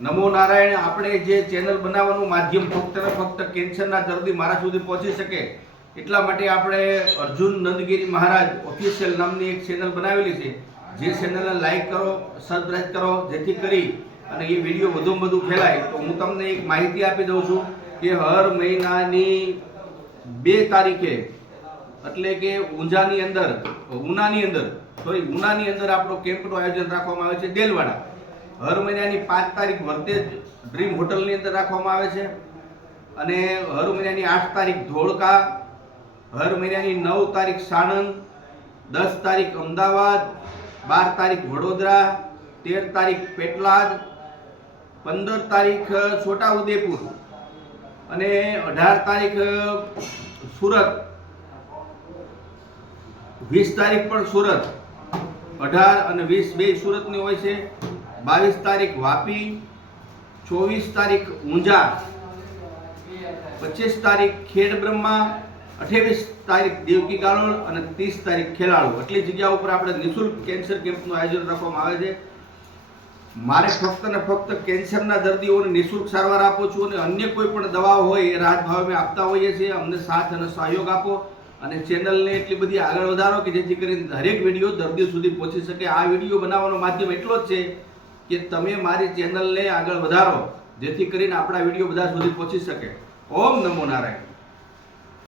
નમો નારાયણ. આપણે જે ચેનલ બનાવવાનું માધ્યમ ફક્ત ને ફક્ત કેન્સરના દર્દી મારા સુધી પહોંચી શકે એટલા માટે આપણે અર્જુન નંદગીરી મહારાજ ઓફિશિયલ નામની એક ચેનલ બનાવેલી છે. જે ચેનલને લાઈક કરો, સબસ્ક્રાઈબ કરો, જેથી કરી અને એ વિડીયો વધુમાં વધુ ફેલાય. તો હું તમને એક માહિતી આપી દઉં છું કે હર મહિનાની 2 તારીખે એટલે કે ઉનાની અંદર આપણો કેમ્પનું આયોજન રાખવામાં આવે છે દેલવાડા. હર મહિનાની 5 તારીખ વર્તેજ ડ્રીમ હોટલની અંદર રાખવામાં આવે છે અને હર મહિનાની 8 તારીખ ધોળકા, હર મહિનાની 9 તારીખ સાણંદ, 10 તારીખ અમદાવાદ, 12 તારીખ વડોદરા, 13 તારીખ પેટલાદ, 15 તારીખ છોટાઉદેપુર અને 18 તારીખ સુરત, 20 તારીખ પણ સુરત, 18 અને 20 બે સુરતની હોય છે, 22 તારીખ વાપી, 24 તારીખ ઊંઝા, 25 તારીખ ખેડબ્રહ્મા, 28 તારીખ દેવકી ગાળોળ અને 30 તારીખ ખેલાળુ. એટલી જગ્યા ઉપર આપણે નિઃશુલ્ક કેન્સર કેમ્પનું આયોજન રાખવામાં આવે છે. મારે ફક્ત ને ફક્ત કેન્સરના દર્દીઓને નિઃશુલ્ક સારવાર આપું છું અને અન્ય કોઈ પણ દવાઓ હોય એ રાહત ભાવે અમે આપતા હોઈએ છીએ. અમને સાથ અને સહયોગ આપો અને ચેનલને એટલી બધી આગળ વધારો કે જેથી કરીને દરેક વિડીયો દર્દીઓ સુધી પહોંચી શકે. આ વિડીયો બનાવવાનો માધ્યમ એટલો જ છે કે તમે મારી ચેનલને આગળ વધારો જેથી કરીને આપણા વિડીયો બધા સુધી પહોંચી શકે. ઓમ નમો નારાયણ.